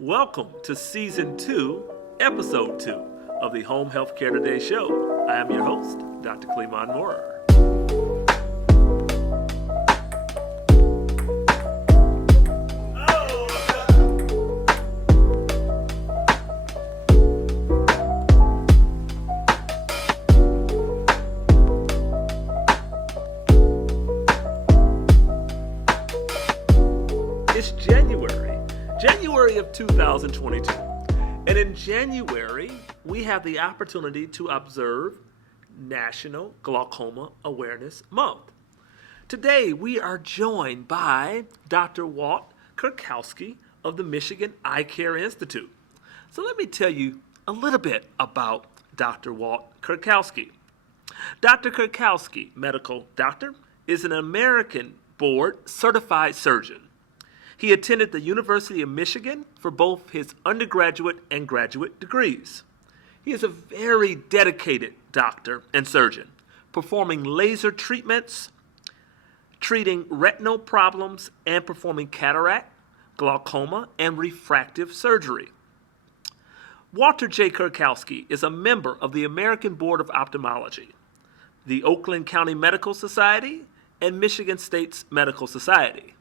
Welcome to Season 2, Episode 2 of the Home Healthcare Today show. I am your host, Dr. Cleamon Moorer. It's January of 2022. And in January, we have the opportunity to observe National Glaucoma Awareness Month. Today, we are joined by Dr. Walt Cukrowski of the Michigan Eyecare Institute. So let me tell you a little bit about Dr. Walt Cukrowski. Dr. Cukrowski, medical doctor, is an American board certified surgeon. He attended the University of Michigan for both his undergraduate and graduate degrees. He is a very dedicated doctor and surgeon, performing laser treatments, treating retinal problems, and performing cataract, glaucoma, and refractive surgery. Walt J. Cukrowski is a member of the American Board of Ophthalmology, the Oakland County Medical Society, and Michigan State's Medical Society.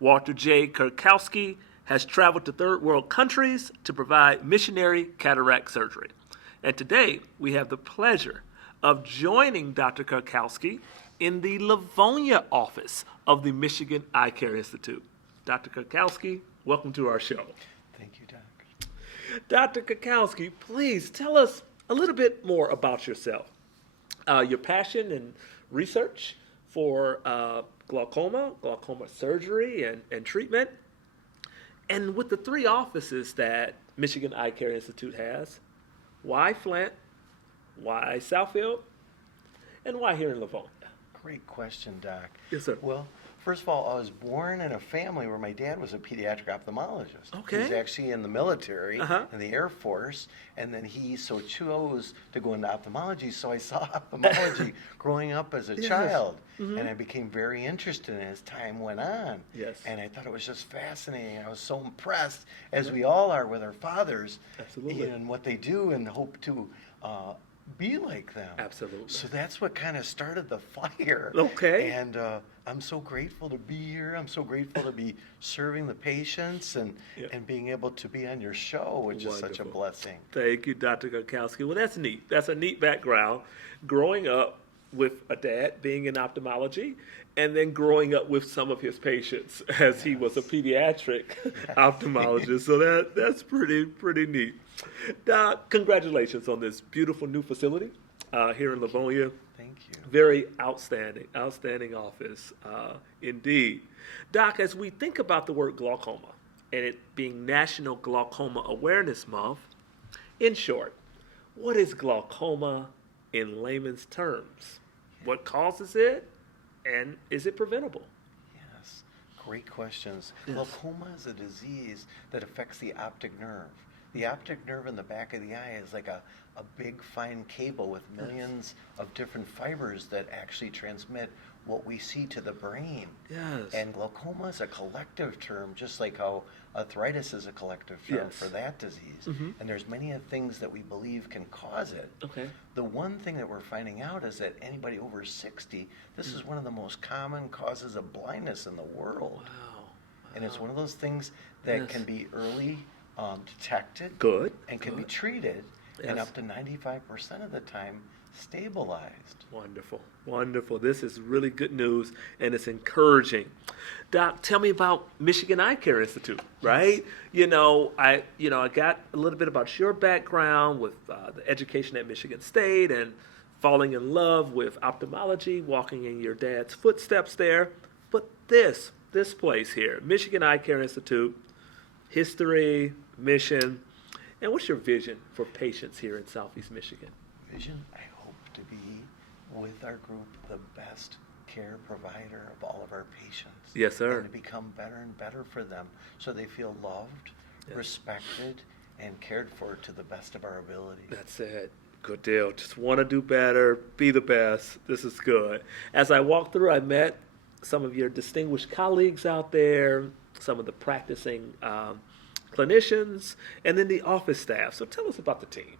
Walt J. Cukrowski has traveled to third world countries to provide missionary cataract surgery. And today, we have the pleasure of joining Dr. Cukrowski in the Livonia office of the Michigan Eyecare Institute. Dr. Cukrowski, welcome to our show. Thank you, Doc. Dr. Cukrowski, please tell us a little bit more about yourself, your passion and research for glaucoma surgery and treatment. And with the three offices that Michigan Eyecare Institute has, why Flint, why Southfield, and why here in Livonia? Great question, Doc. Yes, sir. Well, first of all, I was born in a family where my dad was a pediatric ophthalmologist. Okay. He was actually in the military, Uh-huh. in the Air Force, and then he so chose to go into ophthalmology, so I saw ophthalmology growing up as a Yes. child, Mhm. and I became very interested in it as time went on. Yes. And I thought it was just fascinating. I was so impressed, as we all are with our fathers, Absolutely. and what they do, and hope to be like them. Absolutely. So that's what kind of started the fire. Okay. And I'm so grateful to be here. I'm so grateful to be serving the patients and being able to be on your show, which is such a Wonderful. blessing. Thank you, Dr. Cukrowski. Well, that's neat. That's a neat background. Growing up with a dad being in ophthalmology, and then growing up with some of his patients as he was a pediatric ophthalmologist. So that's pretty neat. Doc, congratulations on this beautiful new facility here in Livonia. Thank you. Very outstanding office, indeed. Doc, as we think about the word glaucoma and it being National Glaucoma Awareness Month, in short, what is glaucoma in layman's terms? What causes it, and is it preventable? Yes, great questions. Yes. Glaucoma is a disease that affects the optic nerve. The optic nerve in the back of the eye is like a big fine cable with millions of different fibers that actually transmit what we see to the brain. Yes. And glaucoma is a collective term, just like how arthritis is a collective term Yes. for that disease. Mhm. And there's many things that we believe can cause it. Okay. The one thing that we're finding out is that anybody over 60, this is one of the most common causes of blindness in the world. Wow. And it's one of those things that Yes. can be early detected Good. and can be Good. treated, and Yes. up to 95% of the time stabilized. Wonderful. This is really good news, and it's encouraging. Doc, tell me about Michigan Eyecare Institute, right? I got a little bit about your background with the education at Michigan State and falling in love with ophthalmology, walking in your dad's footsteps there. But this place here, Michigan Eyecare Institute, history, mission, and what's your vision for patients here in Southeast Michigan? Vision, I hope to be with our group the best care provider of all of our patients. Yes, sir. And to become better and better for them so they feel loved, Yes. respected, and cared for to the best of our ability. That's it. Good deal. Just want to do better, be the best. This is good. As I walked through, I met some of your distinguished colleagues out there, some of the practicing clinicians, and then the office staff. So tell us about the team.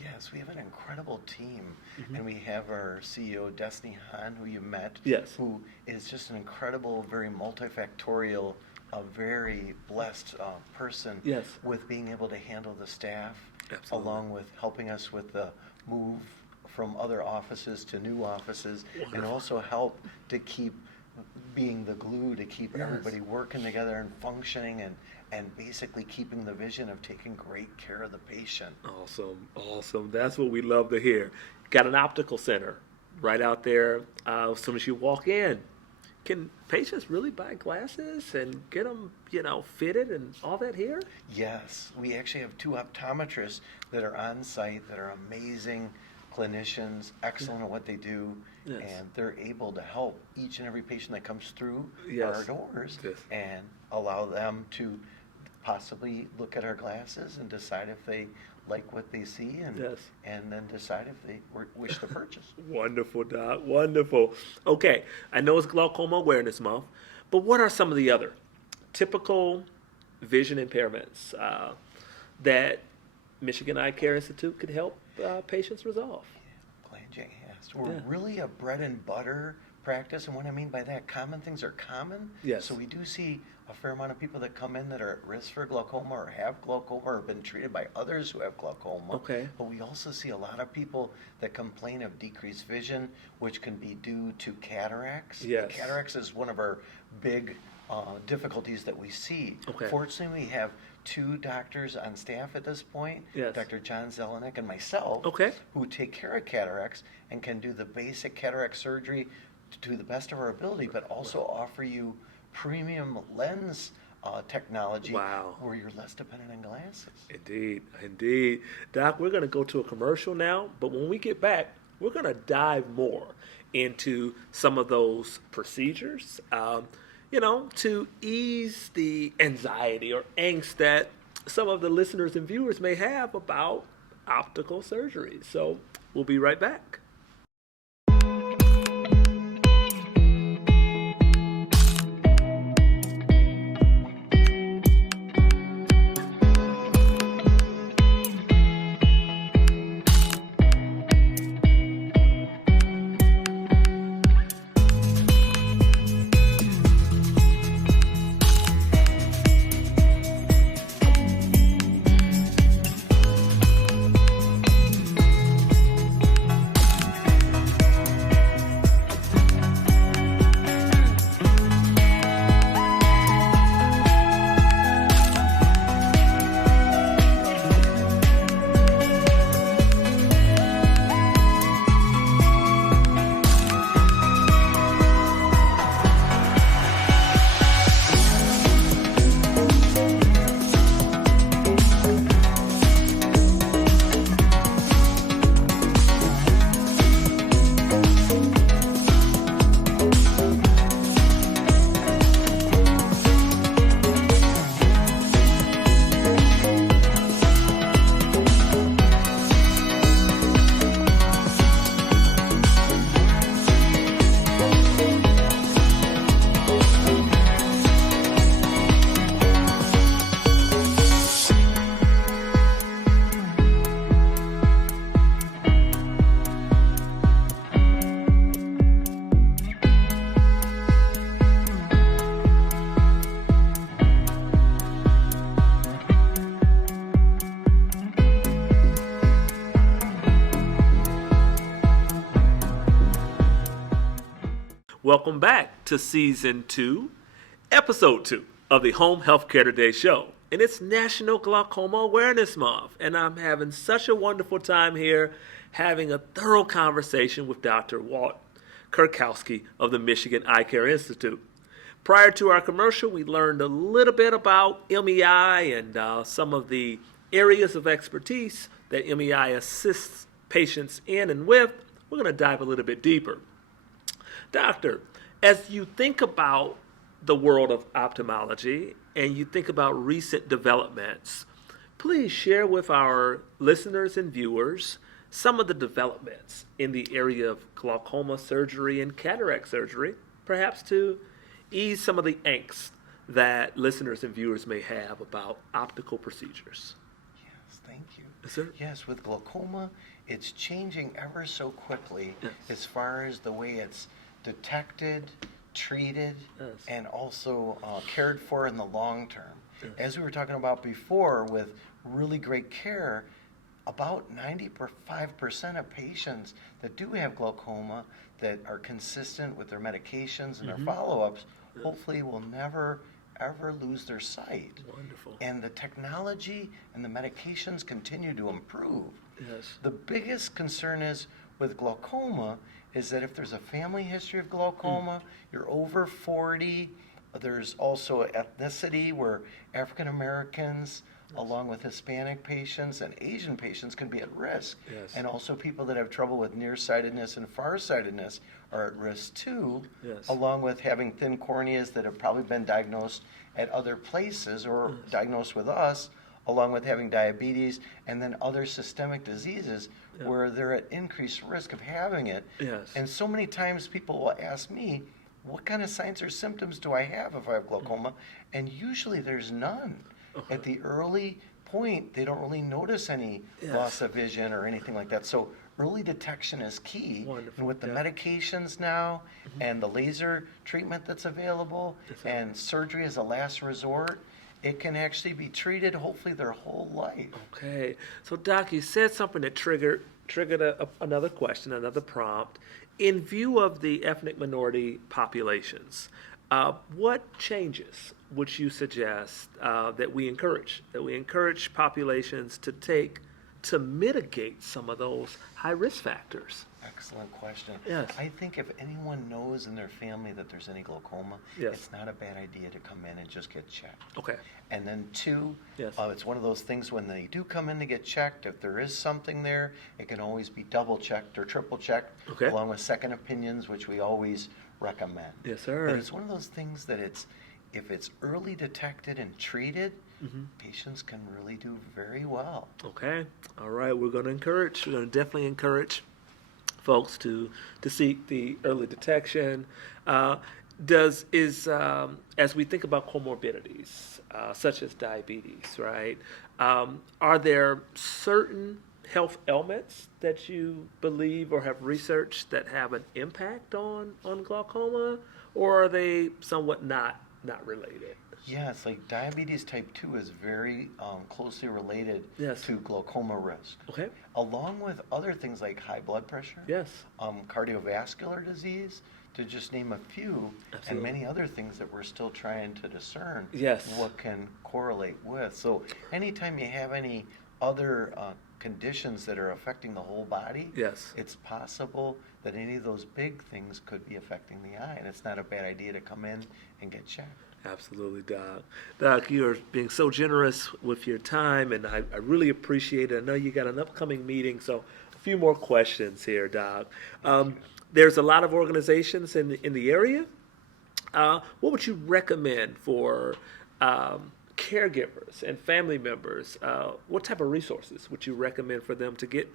Yes, we have an incredible team, and we have our CEO, Destiny Hahn, who you met, Yes. who is just an incredible, very multifactorial, a very blessed person Yes. with being able to handle the staff, Absolutely. along with helping us with the move from other offices to new offices, and Wonderful. also help to keep being the glue to keep Yes. everybody working together and functioning and basically keeping the vision of taking great care of the patient. Awesome. That's what we love to hear. Got an optical center right out there as soon as you walk in. Can patients really buy glasses and get them, fitted and all that here? Yes, we actually have 2 optometrists that are on site that are amazing clinicians, excellent at what they do, Yes. and they're able to help each and every patient that comes through Yes. our doors Yes. and allow them to possibly look at our glasses and decide if they like what they see and Yes. and then decide if they wish to purchase. Wonderful, Doc. Wonderful. Okay, I know it's Glaucoma Awareness Month, but what are some of the other typical vision impairments that Michigan Eyecare Institute could help patients resolve? Glad you asked. We're Yeah. really a bread and butter practice, and what I mean by that, common things are common. Yes. So we do see a fair amount of people that come in that are at risk for glaucoma or have glaucoma or have been treated by others who have glaucoma. Okay. But we also see a lot of people that complain of decreased vision, which can be due to cataracts. Yes. Cataracts is one of our big difficulties that we see. Okay. Fortunately, we have 2 doctors on staff at this point, Yes. Dr. John Zelenik and myself, Okay. who take care of cataracts and can do the basic cataract surgery to the best of our ability, but also offer you premium lens technology Wow. where you're less dependent on glasses. Indeed. Doc, we're going to go to a commercial now, but when we get back, we're going to dive more into some of those procedures, to ease the anxiety or angst that some of the listeners and viewers may have about optical surgery. So we'll be right back. Welcome back to Season 2, Episode 2 of the Home Healthcare Today show. And it's National Glaucoma Awareness Month. And I'm having such a wonderful time here having a thorough conversation with Dr. Walt Cukrowski of the Michigan Eyecare Institute. Prior to our commercial, we learned a little bit about MEI and some of the areas of expertise that MEI assists patients in and with. We're going to dive a little bit deeper. Doctor, as you think about the world of ophthalmology and you think about recent developments, please share with our listeners and viewers some of the developments in the area of glaucoma surgery and cataract surgery, perhaps to ease some of the angst that listeners and viewers may have about optical procedures? Yes, thank you. Yes, sir. Yes, with glaucoma, it's changing ever so quickly Yes. as far as the way it's detected, treated, Yes. and also cared for in the long term. Yes. As we were talking about before, with really great care, about 95% of patients that do have glaucoma that are consistent with their medications and their follow-ups, hopefully will never ever lose their sight. Wonderful. And the technology and the medications continue to improve. Yes. The biggest concern is with glaucoma is that if there's a family history of glaucoma, you're over 40, there's also ethnicity where African Americans, along with Hispanic patients and Asian patients, can be at risk. Yes. And also people that have trouble with nearsightedness and farsightedness are at risk too, Yes. along with having thin corneas that have probably been diagnosed at other places or diagnosed with us, along with having diabetes and then other systemic diseases where they're at increased risk of having it. Yes. And so many times people will ask me, what kind of signs or symptoms do I have if I have glaucoma? And usually there's none. At the early point, they don't really notice any loss of vision or anything like that. So early detection is key. Wonderful. And with the medications now and the laser treatment that's available and surgery as a last resort, it can actually be treated hopefully their whole life. Okay. So, Doc, you said something that triggered another question, another prompt. In view of the ethnic minority populations, what changes would you suggest that we encourage populations to take to mitigate some of those high-risk factors? Excellent question. Yes. I think if anyone knows in their family that there's any glaucoma, Yes. it's not a bad idea to come in and just get checked. Okay. And then two, Yes. it's one of those things when they do come in to get checked, if there is something there, it can always be double checked or triple checked, Okay. along with second opinions, which we always recommend. Yes, sir. But it's one of those things that if it's early detected and treated, patients can really do very well. Okay. All right. We're going to definitely encourage folks to seek the early detection. As we think about comorbidities, such as diabetes, right? Are there certain health ailments that you believe or have researched that have an impact on glaucoma, or are they somewhat not related? Yes, like diabetes type 2 is very closely related Yes. to glaucoma risk. Okay. Along with other things like high blood pressure, Yes. cardiovascular disease, to just name a few, Absolutely. and many other things that we're still trying to discern Yes. what can correlate with. So anytime you have any other conditions that are affecting the whole body, Yes. it's possible that any of those big things could be affecting the eye, and it's not a bad idea to come in and get checked. Absolutely, Doc. Doc, you are being so generous with your time, and I really appreciate it. I know you got an upcoming meeting, so a few more questions here, Doc. There's a lot of organizations in the area. What would you recommend for caregivers and family members? What type of resources would you recommend for them to get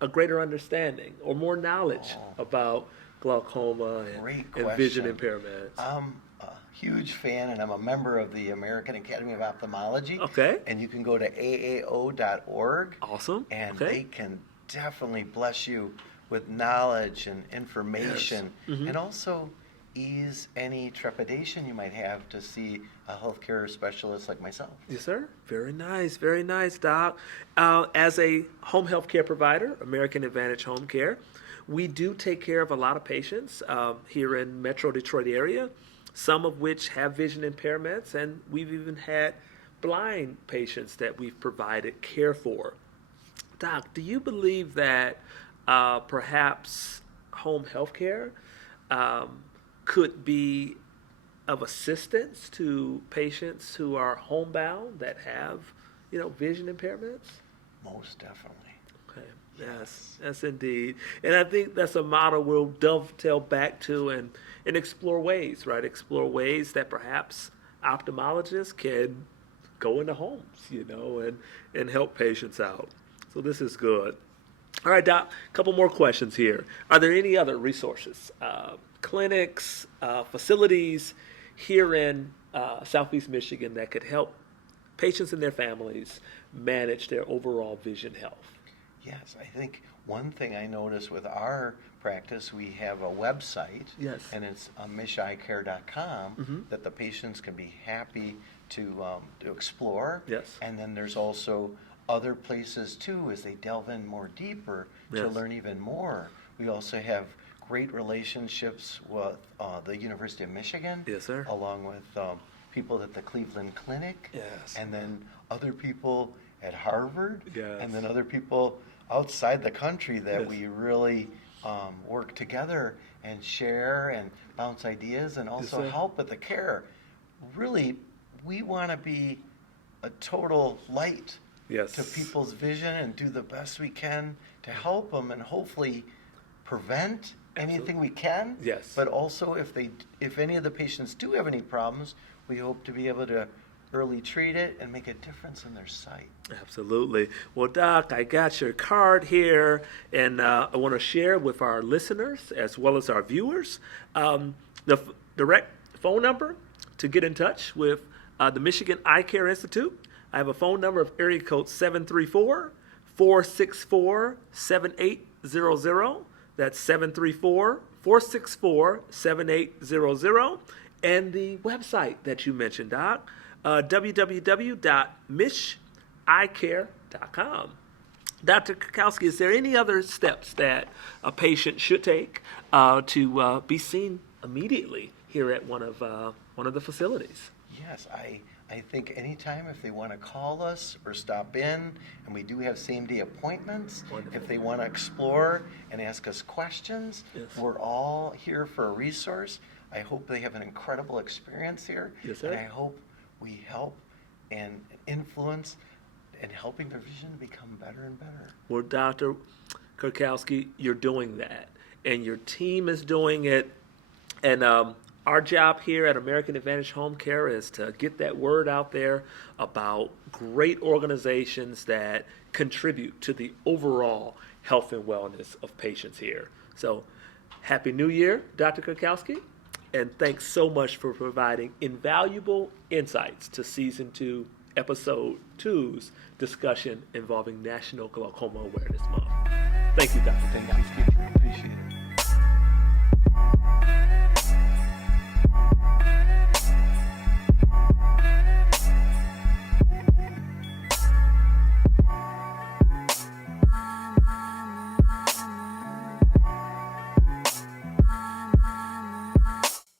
a greater understanding or more knowledge about glaucoma Great and vision question. impairments? I'm a huge fan, and I'm a member of the American Academy of Ophthalmology. Okay. And you can go to aao.org. Awesome. And Okay. they can definitely bless you with knowledge and information, and also ease any trepidation you might have to see a healthcare specialist like myself. Yes, sir. Very nice, Doc. As a home health care provider, American Advantage Home Care, we do take care of a lot of patients here in Metro Detroit area, some of which have vision impairments, and we've even had blind patients that we've provided care for. Doc, do you believe that perhaps home health care could be of assistance to patients who are homebound that have, vision impairments? Most definitely. Okay. Yes, indeed. And I think that's a model we'll dovetail back to and explore ways, right? Explore ways that perhaps ophthalmologists can go into homes, and help patients out. So this is good. All right, Doc, a couple more questions here. Are there any other resources, clinics, facilities here in Southeast Michigan that could help patients and their families manage their overall vision health. Yes, I think one thing I noticed with our practice, we have a website, Yes. and it's misheyecare.com Mm-hmm. that the patients can be happy to explore. Yes. And then there's also other places too, as they delve in more deeper to Yes. learn even more. We also have great relationships with the University of Michigan, Yes, sir. along with people at the Cleveland Clinic, Yes. and then other people at Harvard, Yes. and then other people outside the country that Yes. we really work together and share and bounce ideas and also sir. help with the care. Really, we want to be a total light Yes. to people's vision and do the best we can to help them and hopefully prevent anything we can. Yes. But also, if any of the patients do have any problems, we hope to be able to early treat it and make a difference in their sight. Absolutely. Well, Doc, I got your card here, and I want to share with our listeners as well as our viewers the direct phone number to get in touch with the Michigan Eyecare Institute. I have a phone number of area code 734-464-7800. That's 734-464-7800. And the website that you mentioned, Doc, www.misheyecare.com. Dr. Cukrowski, is there any other steps that a patient should take to be seen immediately here at one of the facilities? Yes, I think anytime if they want to call us or stop in, and we do have same-day appointments, Wonderful. if they want to explore and ask us questions, Yes. we're all here for a resource. I hope they have an incredible experience here, Yes, sir. and I hope we help and influence in helping their vision become better and better. Well, Dr. Cukrowski, you're doing that, and your team is doing it, and our job here at American Advantage Home Care is to get that word out there about great organizations that contribute to the overall health and wellness of patients here. So, Happy New Year, Dr. Cukrowski, and thanks so much for providing invaluable insights to Season 2, Episode 2's discussion involving National Glaucoma Awareness Month. Thank you, Dr. Thank Cukrowski. you, Skip. Appreciate it.